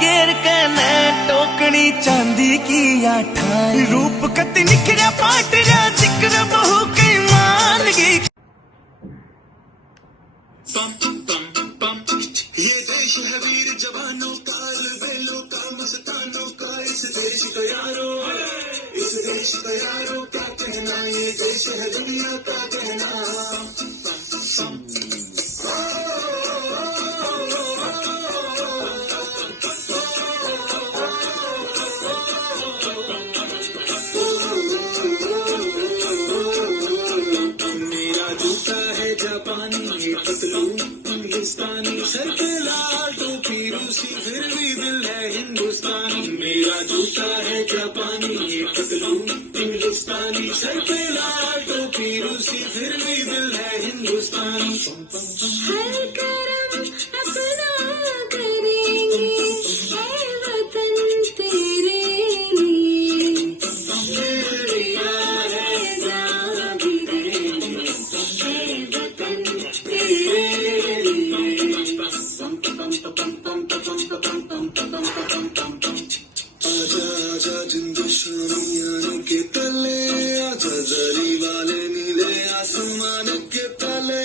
गेर कहना टोकनी चांदी की आठाई रूप कति निखरा पाट जा जिक्र बहु की मान गई। ये देश है वीर जवानों का, बेलों का, मस्तानों का, इस देश का यारो, इस देश का यारो क्या कहना, ये देश है दुनिया का कहना। मेरा जूता है जापानी, ये पतलून हिंदुस्तानी, सर पे लाल टोपी रूसी, फिर भी दिल है हिंदुस्तानी। मेरा जूता है जापानी, ये पतलून हिंदुस्तानी, सर पे लाल टोपी रूसी, फिर भी दिल है हिंदुस्तानी। हर करम अपना करेंगे, ऐ वतन तेरे लिए, मेरा है जान भी देंगे, ऐ वतन तेरे आजा आजा जिंदशानी के तले, आजा जरी वाले नीले आसमान के तले,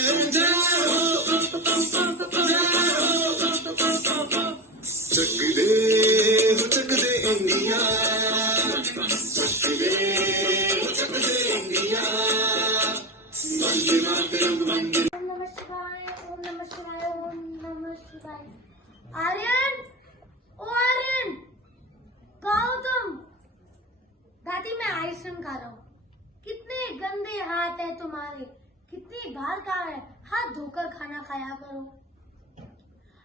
चक दे इंडिया, चक दे इंडिया, वंदे मातरम वंदे। ओम नमः शिवाय, ओम नमः शिवाय, ओम नमः शिवाय। आर्यन, ओ आर्यन, कहाँ हो तुम? दादी मैं आइसक्रीम खा रहा हूँ। कितने गंदे हाथ है तुम्हारे, कितनी बार कहा है हाथ धोकर खाना खाया करो।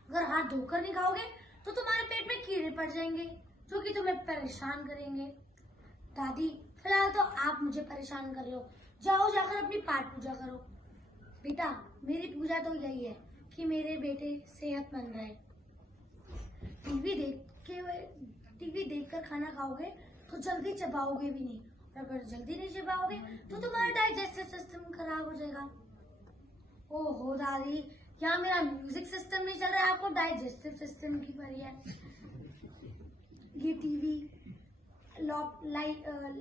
अगर हाथ धोकर नहीं खाओगे तो तुम्हारे पेट में कीड़े पड़ जाएंगे जो कि तुम्हें परेशान करेंगे। दादी फिलहाल तो आप मुझे परेशान कर रहे हो, जाओ जाकर अपनी पाठ पूजा करो। बेटा मेरी पूजा तो यही है कि मेरे बेटे सेहतमंद रहे। टीवी देखकर खाना खाओगे तो जल्दी चबाओगे भी नहीं, और अगर जल्दी नहीं चबाओगे तो तुम्हारा डाइजेस्टिव सिस्टम खराब हो जाएगा। ओहो दादी, यहाँ मेरा म्यूजिक सिस्टम नहीं चल रहा है, आपको डाइजेस्टिव सिस्टम की पड़ी है। ये टीवी,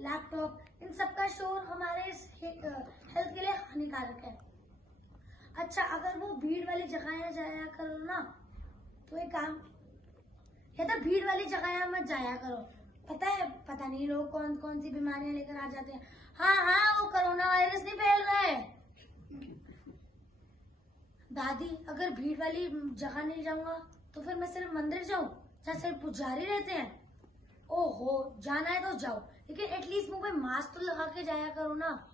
लैपटॉप, इन सबका शोर हमारे हेल्थ के लिए हानिकारक है। अच्छा अगर वो भीड़ वाली जगह जाया करो ना, तो एक काम, या तो भीड़ वाली जगह मत जाया करो। पता नहीं लोग कौन कौन सी बीमारियां लेकर आ जाते हैं। हाँ वो कोरोना वायरस नहीं फैल रहा है। दादी अगर भीड़ वाली जगह नहीं जाऊंगा तो फिर मैं सिर्फ मंदिर जाऊं जहाँ सिर्फ पुजारी रहते हैं। ओहो जाना है तो जाओ, लेकिन एटलीस्ट मुंह पे मास्क तो लगा के जाया करो ना।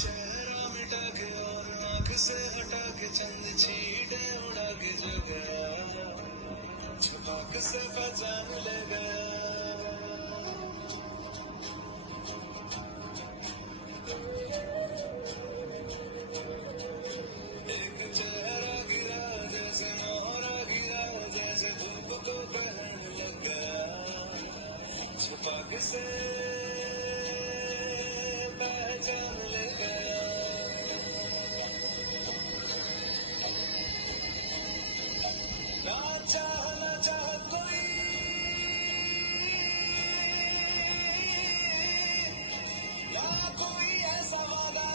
चेहरा मिटा के और आंख से हटा के चंद छींटे उड़ा के जो गया, छपाक से पहचान ले गया। एक चेहरा गिरा जैसे मोहरा गिरा, जैसे धूप को ग्रहण लग गया, छपाक से पहचान ले गया। ना चाह कोई, ना कोई ऐसा वादा,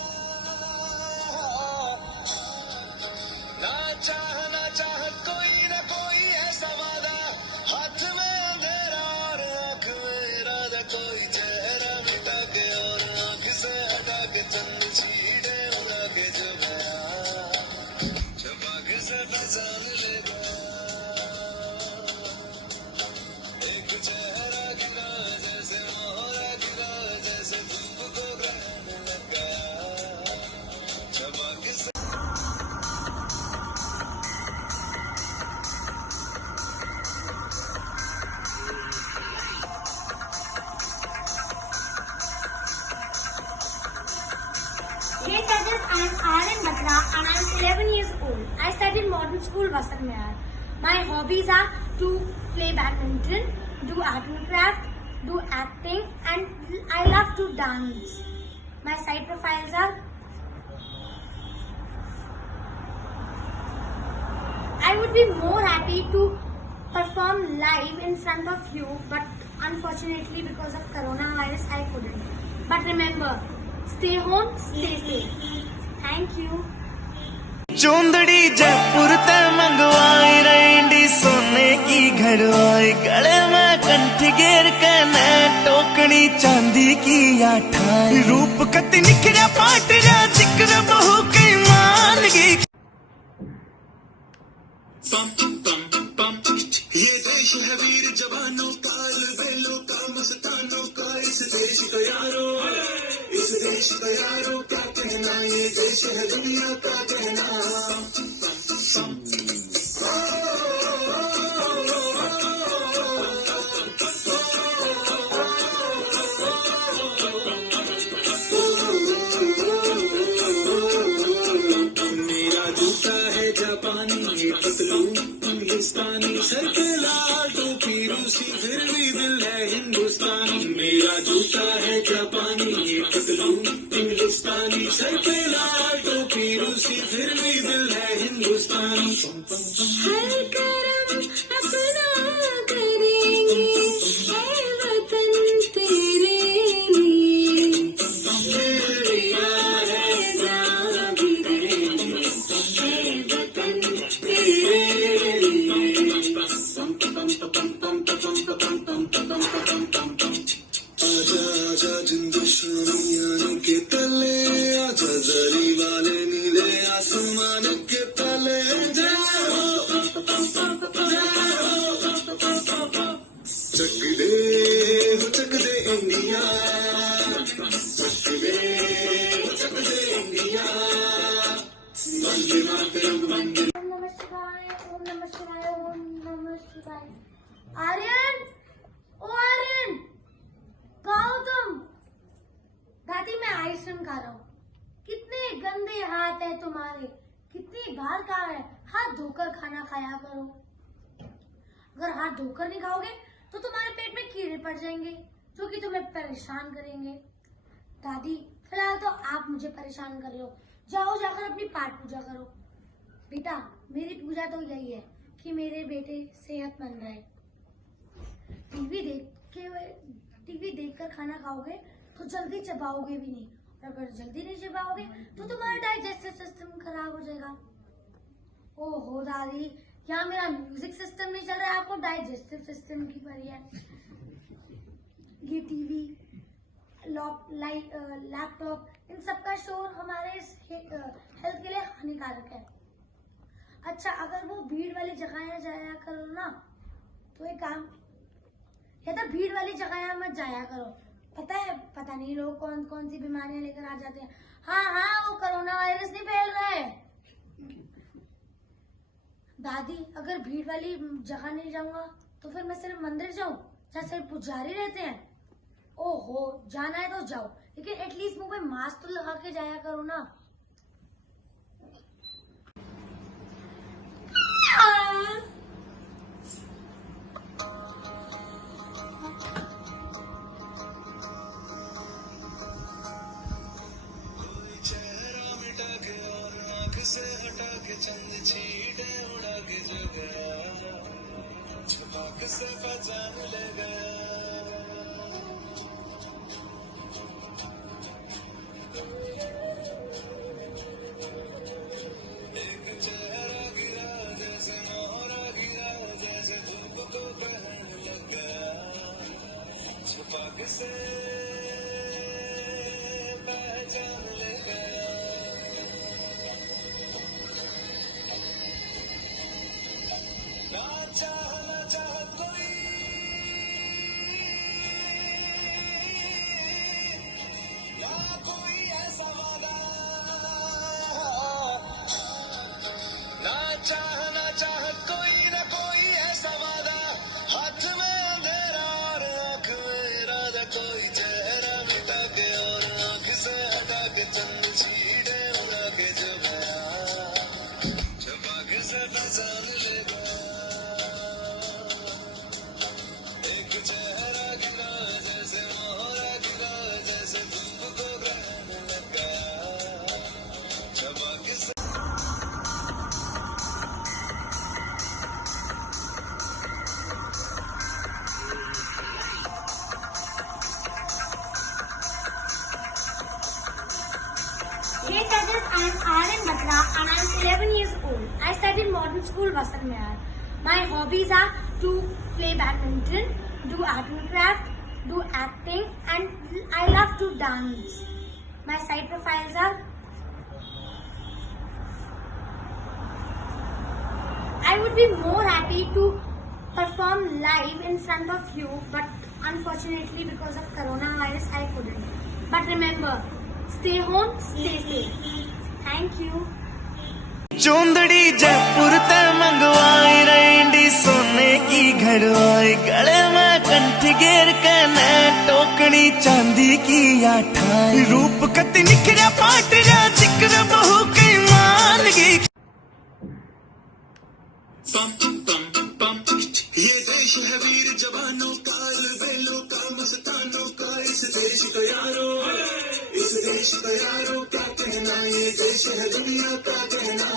ना चाह कोई, ना कोई ऐसा वादा, हाथ में अंधेरा और आंख में इरादा। कोई चेहरा मिटा के और आंख से हटा के चंद छींटे उड़ा के जो गया, छपाक से पहचान ले गया। एक चेहरा गिरा जैसे मोहरा गिरा, जैसे धूप को ग्रहण लग गया, छपाक से। Hey judges, I am Aryan Batra and I am 11 years old. I study in modern school Vasant Mehar. My hobbies are to play badminton, do art and craft, do acting, and I love to dance. My side profiles are I would be more happy to perform live in front of you, but unfortunately because of coronavirus I couldn't. But remember, stay home, stay safe. Thank you. चूंदड़ी Jaipur ते मंगवाई रेंडी सोने की घरवाई गले में कंठी घेर के ने टोकनी चांदी की आठाई रूप कति निखरा पाट जा जिक्र बहू की मान की ये देश है वीर जवानों का बेलों का मस्तानों का इस देश का यारो इस देश का यारो क्या कहना ये देश है दुनिया का कहना मेरा जूता है जापानी ये पतलून हिंदुस्तानी सर पे लाल टोपी रूसी फिर भी दिल है हिंदुस्तानी मेरा जूता है जापानी ये पतलून हिंदुस्तानी सर पे लाल टोपी रूसी फिर भी दिल है हिंदुस्तानी हर करम अपना करेंगे ऐ वतन तेरे लिए मेरा है जान भी देंगे ऐ वतन तेरे आजा आजा जिंदुशानियान के तले आजा जरी वाले नीले आसमान के तले चक दे इंडिया चक दे इंडिया वंदे मातरम वंदे ओम नमः शिवाय, ओम नमः शिवाय, ओम नमः शिवाय। आर्यन, ओ आर्यन, कहाँ हो तुम? दादी मैं आइसक्रीम खा रहा हूँ। कितने गंदे हाथ है तुम्हारे, कितनी बार कहा है हाथ धोकर खाना खाया करो। अगर हाथ धोकर नहीं खाओगे तो तुम्हारे पेट में कीड़े पड़ जाएंगे जो कि तुम्हें परेशान करेंगे। दादी फिलहाल तो आप मुझे परेशान कर रहे हो, जाओ जाकर अपनी पाठ पूजा करो। बेटा मेरी पूजा तो यही है कि मेरे बेटे सेहतमंद रहे। टीवी देखकर खाना खाओगे तो जल्दी चबाओगे भी नहीं, और अगर जल्दी नहीं चबाओगे तो तुम्हारा डाइजेस्टिव सिस्टम खराब हो जाएगा। ओहो दादी, यहाँ मेरा म्यूजिक सिस्टम नहीं चल रहा है, आपको डाइजेस्टिव सिस्टम की पड़ी है। ये टीवी, लैपटॉप, इन सबका शोर हमारे हेल्थ के लिए हानिकारक है। अच्छा अगर वो भीड़ वाली जगह जाया करो ना तो एक काम, या तो भीड़ वाली जगह मत जाया करो। पता नहीं लोग कौन कौन सी बीमारियां लेकर आ जाते हैं। हाँ वो कोरोना वायरस नहीं फैल रहा है। दादी अगर भीड़ वाली जगह नहीं जाऊंगा तो फिर मैं सिर्फ मंदिर जाऊं जहाँ सिर्फ पुजारी रहते हैं। ओहो जाना है तो जाओ, लेकिन एटलीस्ट मुंह पे मास्क तो लगा के जाया करो ना। कोई चेहरा मिटा के और आंख से हटा के चंद छींटे उड़ा के जगह छुपा के से पहचान ले गया। एक चेहरा गिरा जैसे मोहरा गिरा, जैसे धूप को कहने लगा छुपा के से पहचान ले गया। ना चाह कोई Hey judges, I am Aryan Batra and I am 11 years old. I study in modern school Vasant Mehar. My hobbies are to play badminton, do art and craft, do acting, and I love to dance. My side profiles are I would be more happy to perform live in front of you, but unfortunately because of coronavirus I couldn't. But remember, stay home, stay safe. Thank you. चूंदड़ी Jaipur ते मंगवाई रेंडी सोने की घड़वाई गले में कंठी घेर के ने टोकनी चांदी की आठाई रूप कति निखरा पाट जा जिक्र बहु की मानगी पम पम पम ये देश है वीर जवानों का बेलों का मस्तानों का इस देश का यारों का कहना ये देश है दुनिया का कहना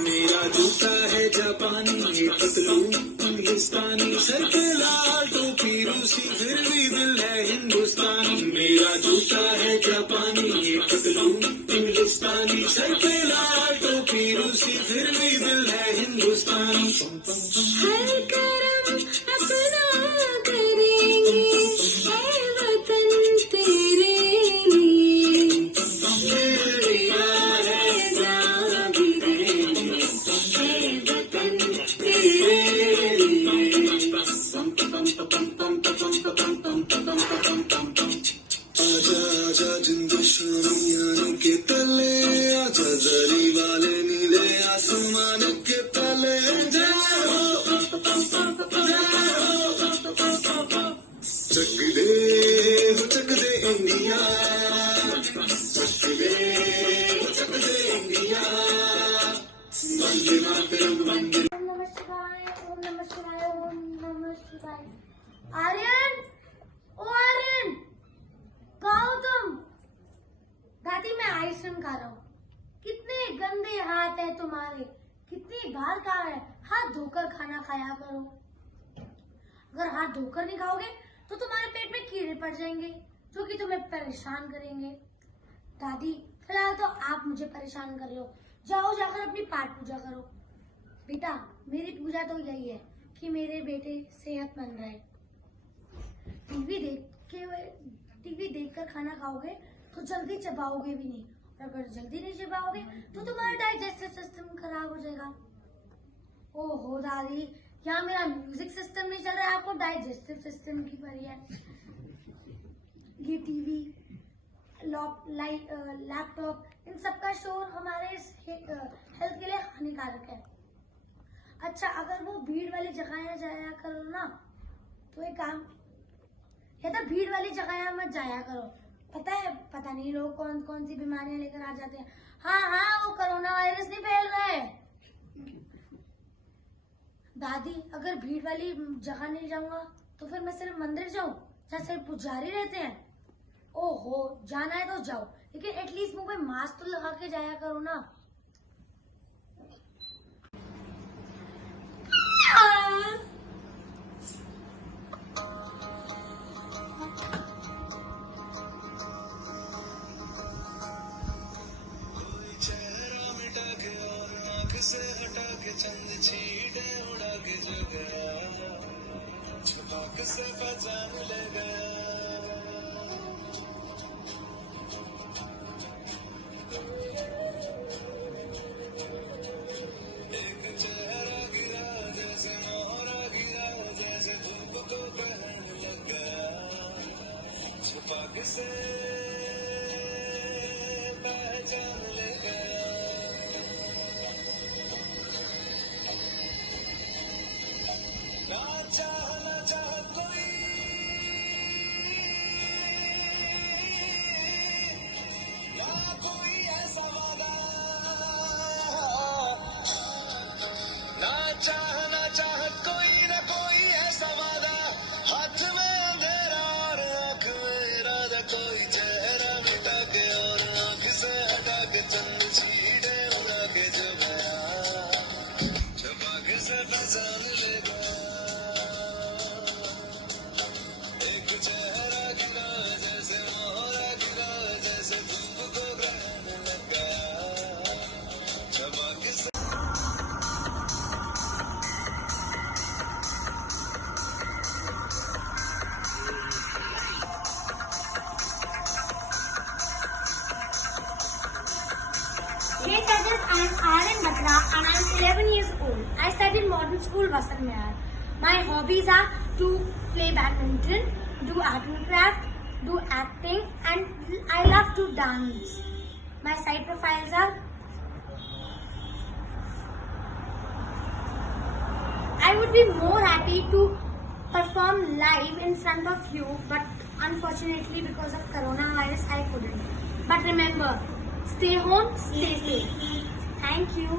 मेरा जूता है जापानी ये पतलून इंग्लिस्तानी सर पे लाल टोपी रूसी फिर भी दिल है हिंदुस्तानी मेरा जूता है जापानी ये पतलून इंग्लिस्तानी सर पे लाल टोपी रूसी फिर भी दिल है हिंदुस्तानी हर करम अपना करेंगे ऐ वतन तेरे लिए दिया है जान भी देंगे ऐ वतन तेरे आजा आजा जिंदशानी के तले आजा जरी वाले नीले आसमान के तले चक दे इंडिया चक दे इंडिया वंदे मातरम वंदे ओम नमः शिवाय ओम नमः शिवाय ओम नमः शिवाय। आर्यन, ओ आर्यन, कहाँ हो तुम? दादी मैं आइसक्रीम खा रहा हूँ। कितने गंदे हाथ है तुम्हारे, कितनी बार कहा है हाथ धोकर खाना खाया करो। अगर हाथ धोकर नहीं खाओगे तो तुम्हारे पेट में कीड़े पड़ जाएंगे जो कि तुम्हें परेशान करेंगे। दादी फिलहाल तो आप मुझे परेशान कर रहे हो, जाओ जाकर अपनी पाठ पूजा करो। बेटा मेरी पूजा तो यही है कि मेरे बेटे सेहतमंद रहे। टीवी देखकर खाना खाओगे तो जल्दी चबाओगे भी नहीं, और अगर जल्दी नहीं चबाओगे तो तुम्हारा डाइजेस्टिव सिस्टम खराब हो जाएगा। ओहो दादी, यहाँ मेरा म्यूजिक सिस्टम नहीं चल रहा है, आपको डाइजेस्टिव सिस्टम की परी है। ये टीवी, लैपटॉप, इन सबका शोर हमारे हेल्थ के लिए हानिकारक है। अच्छा अगर वो भीड़ वाली जगह जाया करो ना तो एक काम, या तो भीड़ वाली जगह मत जाया करो। पता नहीं लोग कौन कौन सी बीमारियां लेकर आ जाते हैं। हाँ वो कोरोना वायरस नहीं फैल रहा है। दादी अगर भीड़ वाली जगह नहीं जाऊंगा तो फिर मैं सिर्फ मंदिर जाऊं जहाँ सिर्फ पुजारी रहते हैं। ओहो जाना है तो जाओ, लेकिन एटलीस्ट मुंह पे मास्क तो लगा के जाया करो ना। कोई चेहरा मिटा के और आंख से हटा के चंद छींटे उड़ा के जो गया छुपा के से पहचान ले गया एक चेहरा गिरा जैसे मोहरा गिरा जैसे धूप को कहने लग गया छुपा के से पहचान ले गया ना चाह कोई Hey judges, I am Aryan Batra and I am 11 years old. I study in modern school Vasant Mehar. My hobbies are to play badminton, do art and craft, do acting, and I love to dance. My side profiles are: I would be more happy to perform live in front of you, but unfortunately because of coronavirus I couldn't. But remember, stay home, stay safe. Thank you.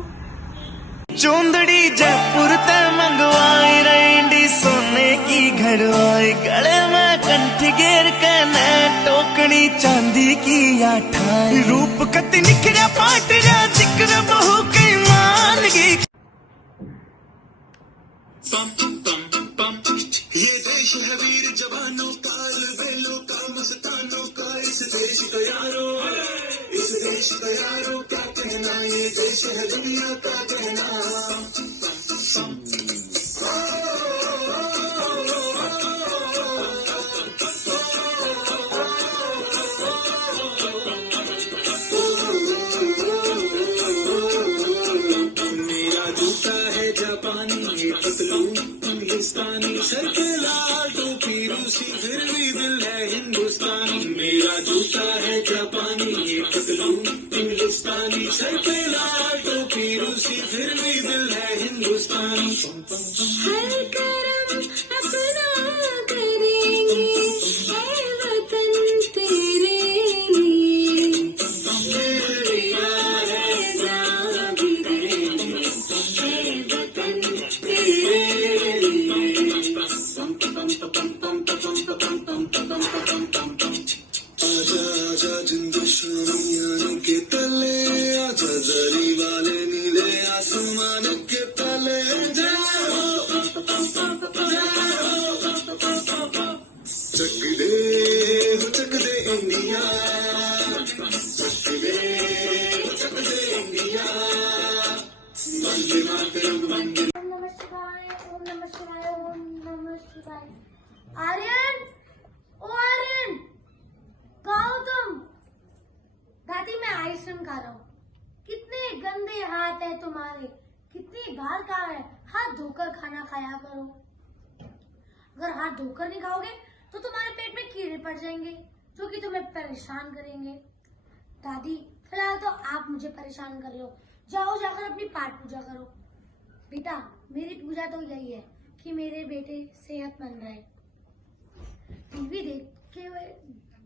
चूंदड़ी Jaipur ते मंगवाई रेंडी सोने की घड़वाई गले में कंठी घेर के ने टोकनी चांदी की आठाई रूप कति निखरा पाट जा जिक्र बहु की मान की ये देश है वीर जवानों का बेलों का मस्तानों का इस देश का यारों का कहना ये देश है दुनिया का कहना मेरा जूता है जापानी ये पतलून हिंदुस्तानी सर पे लाल टोपी रूसी फिर भी दिल है हिंदुस्तानी मेरा जूता है जापानी ये पतलून हिंदुस्तानी सर पे लाल टोपी रूसी फिर भी दिल है हिंदुस्तानी हर करम अपना करेंगे ऐ वतन तेरे लिए दिया है जान भी देंगे ऐ वतन तेरे आजा आजा जिंदशानियान के तले आजा जरी वाले नीले आसमान के तले चक दे इंडिया चक दे इंडिया वंदे मातरम वंदे Om Namah Shivaya, Om Namah Shivaya, Om Namah Shivaya. Aryan! Oh Aryan! कहाँ हो तुम? दादी मैं आइसक्रीम खा रहा हूँ। कितने गंदे हाथ है तुम्हारे, कितनी बार कहा है हाथ धोकर खाना खाया करो। अगर हाथ धोकर नहीं खाओगे तो तुम्हारे पेट में कीड़े पड़ जाएंगे जो कि तुम्हें परेशान करेंगे। दादी फिलहाल तो आप मुझे परेशान कर रहे हो, जाओ जाकर अपनी पाठ पूजा करो। बेटा मेरी पूजा तो यही है कि मेरे बेटे सेहतमंद रहे।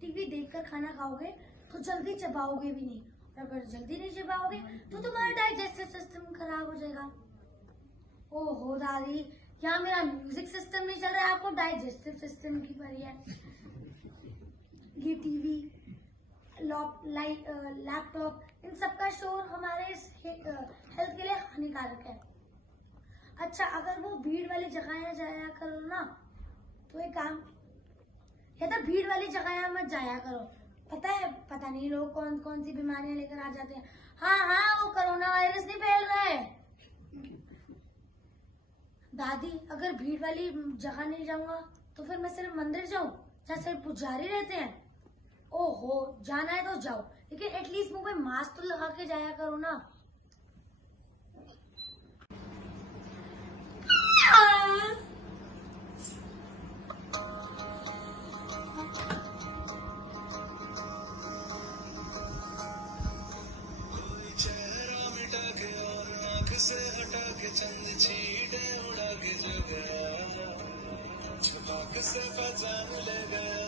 टीवी देखकर खाना खाओगे तो जल्दी चबाओगे भी नहीं, और अगर जल्दी नहीं चबाओगे तो तुम्हारा डाइजेस्टिव सिस्टम खराब हो जाएगा। ओहो दादी, यहाँ मेरा म्यूजिक सिस्टम नहीं चल रहा है, आपको डाइजेस्टिव सिस्टम की परी है। ये टीवी, लैपटॉप, इन सब का शोर हमारे हेल्थ के लिए हानिकारक है। अच्छा अगर वो भीड़ वाली जगह जाया करो ना तो एक काम, या तो भीड़ वाली जगह मत जाया करो। पता नहीं लोग कौन कौन सी बीमारियां लेकर आ जाते हैं। हाँ वो कोरोना वायरस नहीं फैल रहा है। दादी अगर भीड़ वाली जगह नहीं जाऊंगा तो फिर मैं सिर्फ मंदिर जाऊं जहाँ सिर्फ पुजारी रहते हैं। ओहो जाना है तो जाओ, लेकिन एटलीस्ट मुंह पे मास्क तो लगा के जाया करो ना। चेहरा मिटा के और आंख से हटा के चंद छींटे उड़ा के जो गया छुपा के से पहचान ले गया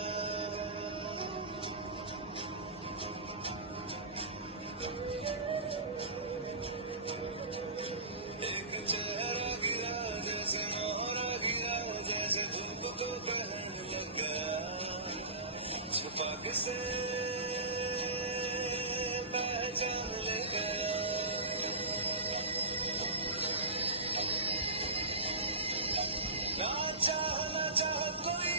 एक चेहरा गिरा जैसे मोहरा गिरा जैसे धूप को कहने लग गया छुपा के से पहचान ले गया ना चाह कोई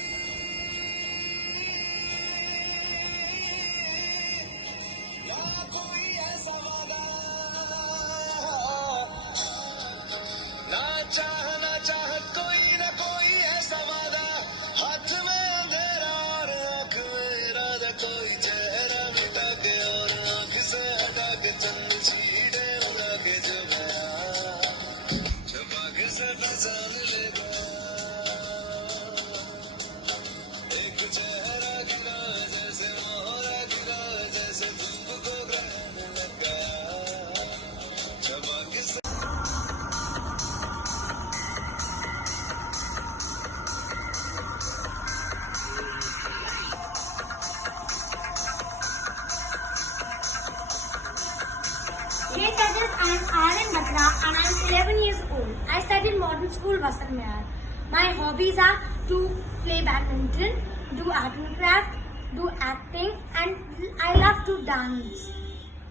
Hey judges, I am Aryan Batra and I am 11 years old. I study in modern school Vasant Mehar. My hobbies are to play badminton, do art and craft, do acting, and I love to dance.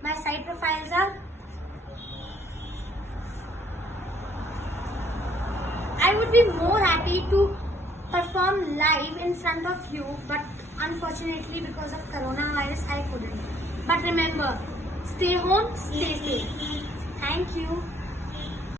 My side profiles are: I would be more happy to perform live in front of you, but unfortunately because of coronavirus I couldn't. But remember, stay home, stay safe. Thank you.